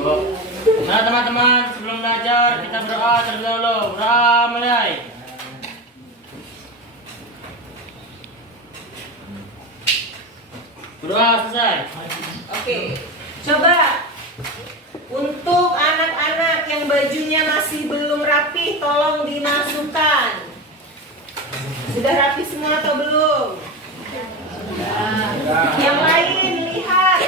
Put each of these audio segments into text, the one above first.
Nah teman-teman, sebelum belajar kita berdoa terlebih dahulu. Berdoa mulai. Berdoa selesai. Oke, coba untuk anak-anak yang bajunya masih belum rapi, tolong dimasukkan. Sudah rapi semua atau belum? Yang lain lihat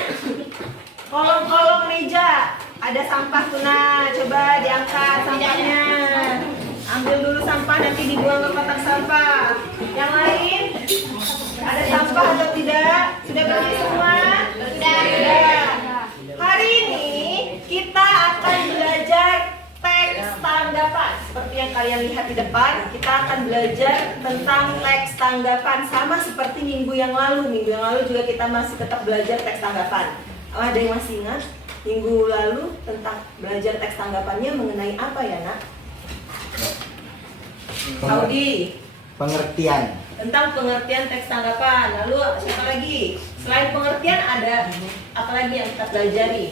kolong-kolong meja ada sampah tuna, coba diangkat sampahnya. Ambil dulu sampah, nanti dibuang ke kotak sampah. Yang lain ada sampah atau tidak? Sudah bersih semua? Sudah. Hari ini kita akan belajar teks tanggapan. Seperti yang kalian lihat di depan, kita akan belajar tentang teks tanggapan. Sama seperti minggu yang lalu. Minggu yang lalu juga kita masih tetap belajar teks tanggapan. Ada yang masih ingat? Minggu lalu tentang belajar teks tanggapannya mengenai apa ya, Nak? Saudi. Pengertian. Tentang pengertian teks tanggapan. Lalu siapa lagi? Selain pengertian ada apa lagi yang kita pelajari?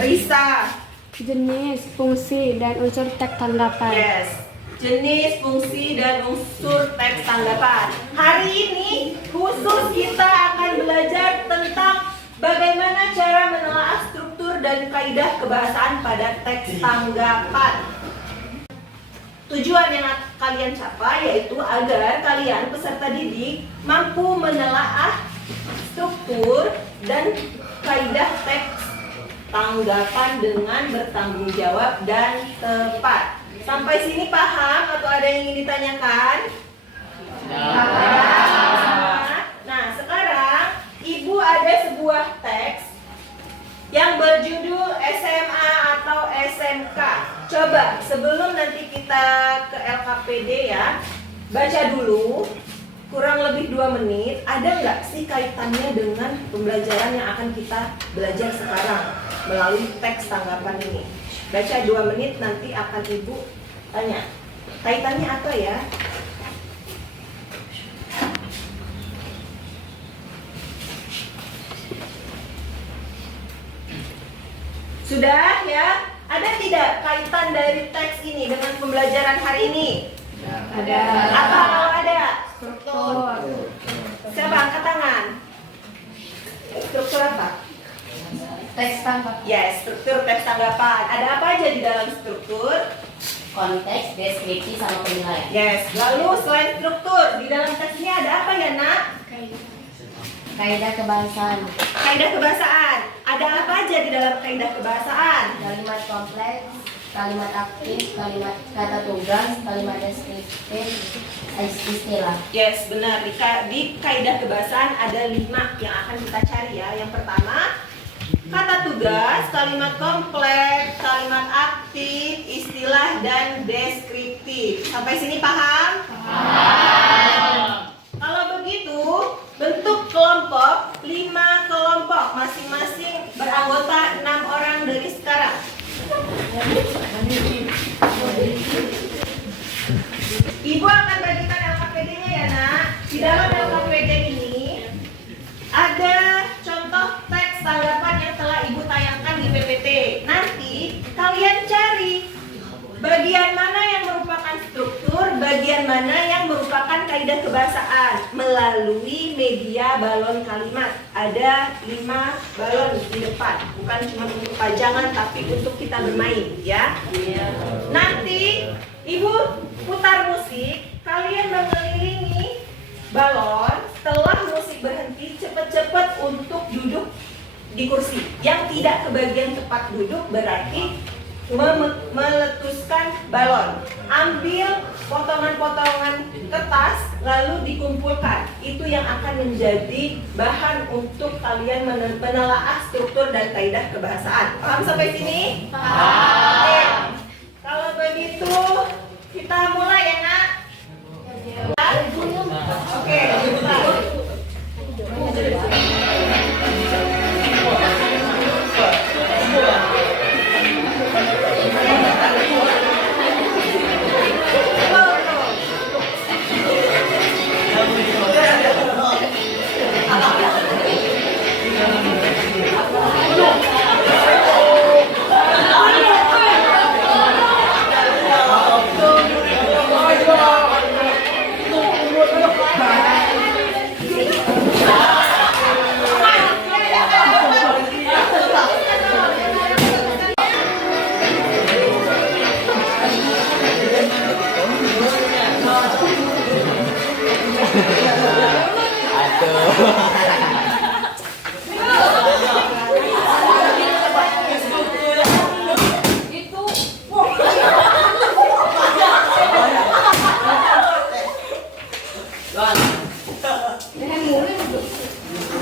Risa. Jenis, fungsi, dan unsur teks tanggapan. Yes. Jenis, fungsi, dan unsur teks tanggapan. Hari ini khusus kita akan belajar tentang bagaimana cara menelaah struktur dan kaidah kebahasaan pada teks tanggapan. Tujuan yang kalian capai yaitu agar kalian peserta didik mampu menelaah struktur dan kaidah teks tanggapan dengan bertanggung jawab dan tepat. Sampai sini paham atau ada yang ingin ditanyakan? Nah, sekarang Ibu ada sebuah teks yang berjudul SMA atau SMK. Coba sebelum nanti kita ke LKPD ya, baca dulu kurang lebih 2 menit. Ada nggak sih kaitannya dengan pembelajaran yang akan kita belajar sekarang melalui teks tanggapan ini? Baca 2 menit, nanti akan Ibu tanya kaitannya apa ya. Sudah ya? Ada tidak kaitan dari teks ini dengan pembelajaran hari ini? Ada. Apa kalau ada? Struktur. Siapa angkat tangan? Struktur apa? Teks tanggapan, Yes, struktur teks tanggapan. Ada apa aja di dalam struktur? konteks, deskripsi, sama penilaian. Yes. Lalu selain struktur, di dalam teks ini ada apa ya, Nak? Kaidah kebahasaan, Kaidah kebahasaan. Ada apa aja di dalam kaidah kebahasaan? kalimat kompleks, kalimat aktif, kalimat kata tugas, kalimat deskriptif, istilah. Yes, benar. Di kaidah kebahasaan ada 5 yang akan kita cari ya. Yang pertama, kata tugas, kalimat kompleks, kalimat aktif, istilah, dan deskriptif. Sampai sini paham? Paham. Kalau begitu, bentuk kelompok 5 kelompok, masing-masing beranggota 6 orang dari sekarang. Ibu akan bagikan LKPD-nya ya, Nak. Di dalam LKPD ini ada contoh teks tanggapan yang telah Ibu tayangkan di PPT. Nanti kalian cari bagian mana yang merupakan struktur, bagian mana yang merupakan kaidah kebahasaan melalui media balon kalimat. Ada 5 balon di depan, bukan cuma untuk pajangan tapi untuk kita bermain ya. Nanti Ibu putar musik, kalian mengelilingi balon. Setelah musik berhenti, cepat-cepat untuk duduk di kursi. Yang tidak kebagian tempat duduk berarti meletuskan balon. Ambil potongan-potongan kertas lalu dikumpulkan. Itu yang akan menjadi bahan untuk kalian menelaah struktur dan kaidah kebahasaan. Paham sampai sini? Paham. Oke. Kalau begitu kita mulai ya, Nak. Oke,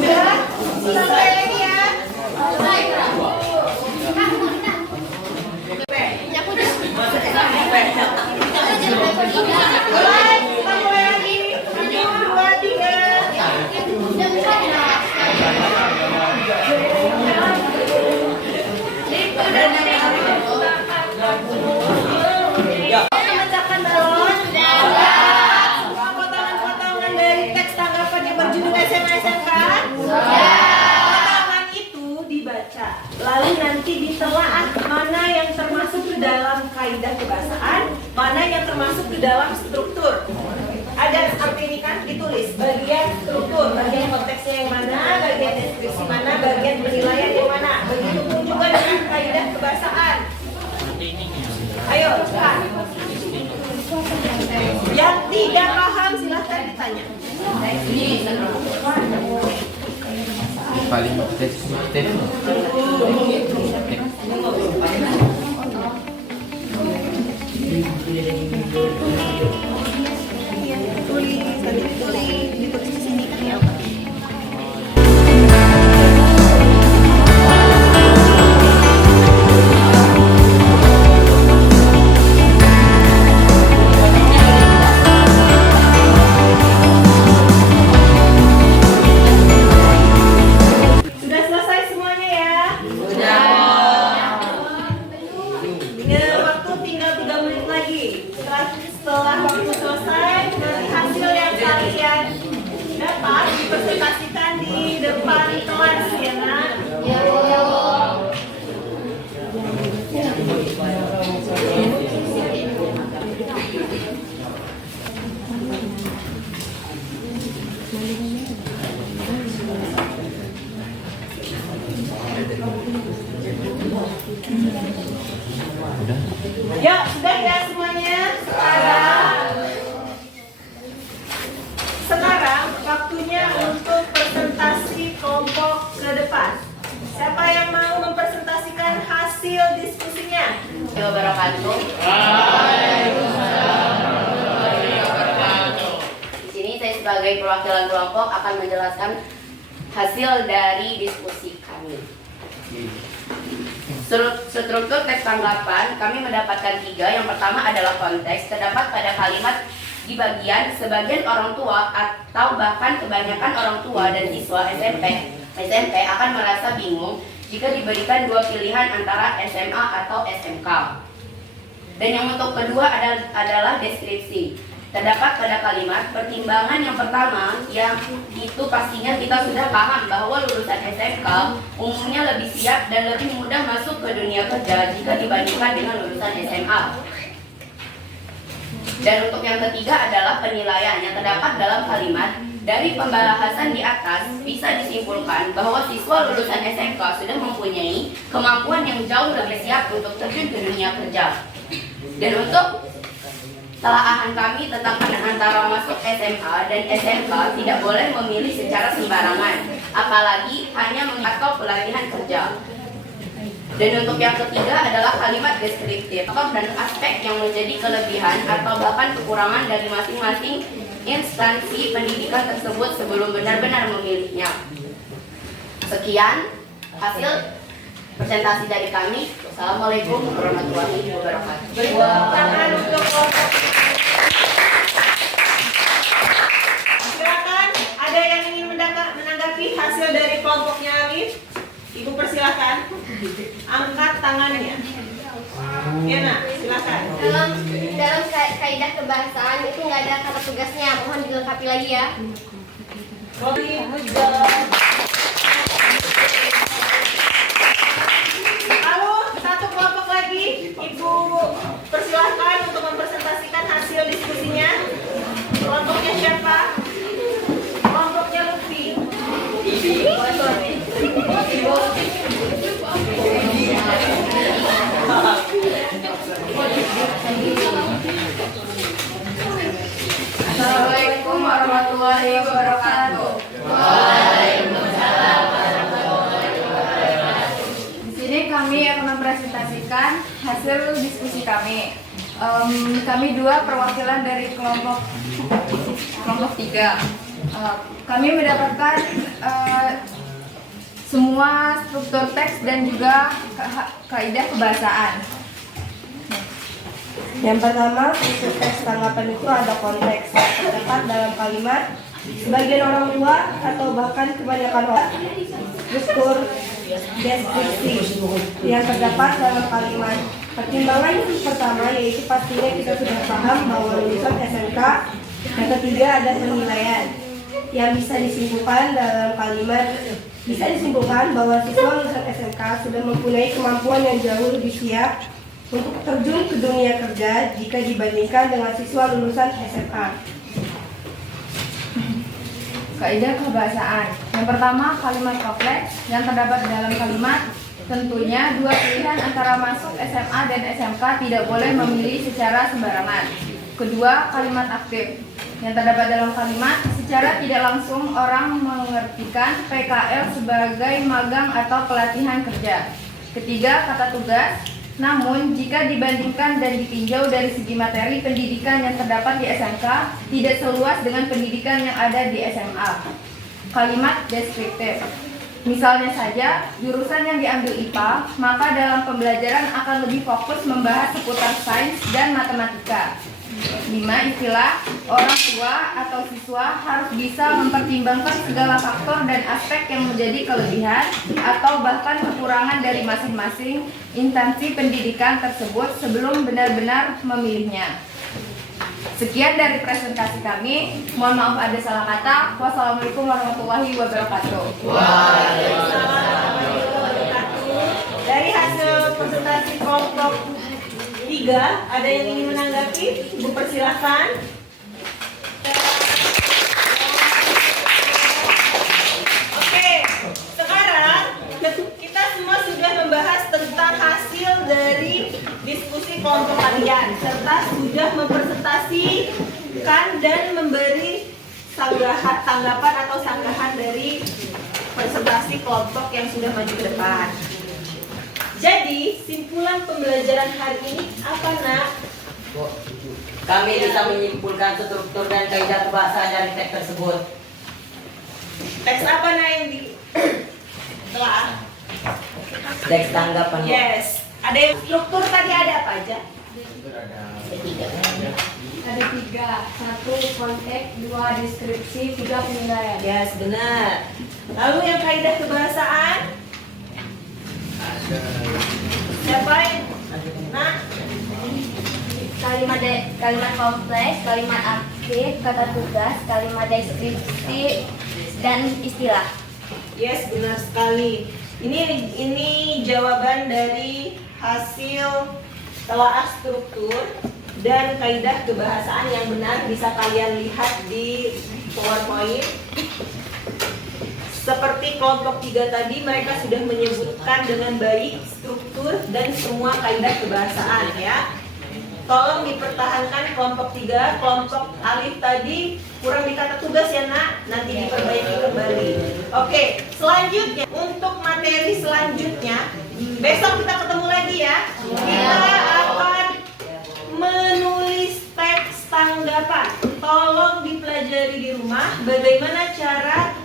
Udah, sampai lagi ya. Mulai, sampai lagi. 2, 3. Memecahkan balon. Potongan-potongan dari teks tanggapan yang berjudul SMA SMK. Potongan itu dibaca, lalu nanti ditelaah mana yang termasuk ke dalam kaidah kebahasaan, mana yang termasuk ke dalam struktur. Ada seperti ini kan, ditulis bagian struktur, bagian konteksnya yang mana, bagian deskripsi mana, bagian penilaian yang mana. Begitupun juga dengan kaidah kebahasaan. Ayo, cepat. Yang tidak paham silahkan ditanya. Paling deskriptif. Ditulis di sini kan ya. Sudah selesai semuanya ya? Sudah. Waktu tinggal 3 menit lagi. Setelah waktu selesai, nanti hasil yang kalian dapat dipresentasikan di depan kelas ya nak. Ya, sudah ya semuanya. Sekarang waktunya untuk presentasi kelompok ke depan. Siapa yang mau mempresentasikan hasil diskusinya? Wabarakatuh. Di sini saya sebagai perwakilan kelompok akan menjelaskan hasil dari diskusi kami. Struktur teks tanggapan kami mendapatkan 3. Yang pertama adalah konteks, terdapat pada kalimat di bagian sebagian orang tua atau bahkan kebanyakan orang tua dan siswa SMP akan merasa bingung jika diberikan 2 pilihan antara SMA atau SMK. Dan yang untuk kedua adalah deskripsi. Terdapat pada kalimat pertimbangan yang pertama, yang itu pastinya kita sudah paham bahwa lulusan SMK umumnya lebih siap dan lebih mudah masuk ke dunia kerja jika dibandingkan dengan lulusan SMA. Dan untuk yang ketiga adalah penilaian yang terdapat dalam kalimat. Dari pembahasan di atas bisa disimpulkan bahwa siswa lulusan SMK sudah mempunyai kemampuan yang jauh lebih siap untuk terjun ke dunia kerja. Dan untuk telaahan kami tentang antara masuk SMA dan SMK tidak boleh memilih secara sembarangan, apalagi hanya mengatur pelatihan kerja. Dan untuk yang ketiga adalah kalimat deskriptif dan aspek yang menjadi kelebihan atau bahkan kekurangan dari masing-masing instansi pendidikan tersebut sebelum benar-benar memilihnya. Sekian hasil presentasi dari kami. Assalamualaikum warahmatullahi wabarakatuh. Tangan untuk kelompok. Silakan, ada yang ingin menanggapi hasil dari kelompoknya Alif? Ibu persilahkan. Angkat tangannya. Ya nak, silakan. Dalam kaidah kebahasaan itu nggak ada kata tugasnya, mohon dilengkapi lagi ya. Lalu satu kelompok lagi, Ibu persilahkan untuk mempresentasikan hasil diskusinya. Kelompoknya siapa? Kelompoknya Lutfi. Assalamualaikum warahmatullahi wabarakatuh. membacakan hasil diskusi kami. Kami dua perwakilan dari kelompok 3. Kami mendapatkan semua struktur teks dan juga kaidah kebahasaan. Yang pertama, struktur teks tanggapan itu ada konteks terdapat dalam kalimat sebagian orang tua atau bahkan kebanyakan orang. Struktur deskripsi yang terdapat dalam kalimat. Pertimbangan yang pertama yaitu pastinya kita sudah paham bahwa lulusan SMK. Yang ketiga ada penilaian yang bisa disimpulkan dalam kalimat. Bisa disimpulkan bahwa siswa lulusan SMK sudah mempunyai kemampuan yang jauh lebih siap untuk terjun ke dunia kerja jika dibandingkan dengan siswa lulusan SMA. Kaidah kebahasaan. Yang pertama, kalimat kompleks yang terdapat dalam kalimat. Tentunya dua pilihan antara masuk SMA dan SMK tidak boleh memilih secara sembarangan. Kedua, kalimat aktif yang terdapat dalam kalimat. Secara tidak langsung orang mengartikan PKL sebagai magang atau pelatihan kerja. Ketiga, kata tugas. Namun, jika dibandingkan dan ditinjau dari segi materi pendidikan yang terdapat di SMK, tidak seluas dengan pendidikan yang ada di SMA. Kalimat deskriptif. Misalnya saja, jurusan yang diambil IPA, maka dalam pembelajaran akan lebih fokus membahas seputar sains dan matematika. 5. Istilah. Orang tua atau siswa harus bisa mempertimbangkan segala faktor dan aspek yang menjadi kelebihan atau bahkan kekurangan dari masing-masing instansi pendidikan tersebut sebelum benar-benar memilihnya. Sekian dari presentasi kami. Mohon maaf ada salah kata. Wassalamualaikum warahmatullahi wabarakatuh. Dari hasil presentasi kelompok 3, ada yang ingin menanggapi? Ibu persilahkan. Oke, sekarang kita semua sudah membahas tentang hasil dari diskusi kelompok kalian, serta sudah mempresentasikan dan memberi tanggapan atau sanggahan dari presentasi kelompok yang sudah maju ke depan. Jadi, simpulan pembelajaran hari ini apa, Nak? Kami bisa menyimpulkan struktur dan kaidah kebahasaan dari teks tersebut. Teks apa, Nak, yang telah? Teks tanggapan. Yes. Ada yang struktur tadi ada apa aja? Ada 3. 1 konteks, 2 deskripsi, 3 penilaian. Yes, benar. Lalu yang kaidah kebahasaan? Siapa yang? Nah, Kalimat kompleks, kalimat aktif, kata tugas, kalimat deskripsi, dan istilah. yes, benar sekali. Ini jawaban dari hasil telaah struktur dan kaidah kebahasaan yang benar bisa kalian lihat di PowerPoint. Seperti kelompok 3 tadi, mereka sudah menyebutkan dengan baik struktur dan semua kaidah kebahasaan ya. Tolong dipertahankan kelompok 3, kelompok alif tadi kurang di kata tugas ya, Nak. Nanti diperbaiki kembali. Oke, selanjutnya untuk materi selanjutnya, besok kita ketemu lagi ya. Kita akan menulis teks tanggapan. Tolong dipelajari di rumah bagaimana cara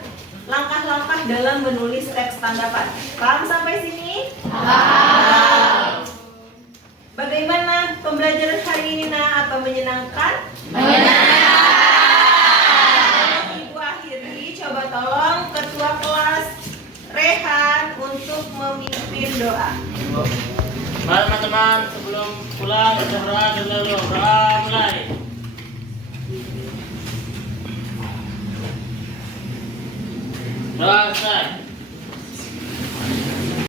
langkah-langkah dalam menulis teks tanggapan. Paham sampai sini? Paham. Bagaimana pembelajaran hari ini, Nak? Apa menyenangkan? Menyenangkan. Ibu akhiri, coba tolong ketua kelas Rehan untuk memimpin doa. Mari teman-teman, sebelum pulang kita berdoa dulu. Doa mulai. Doa selesai.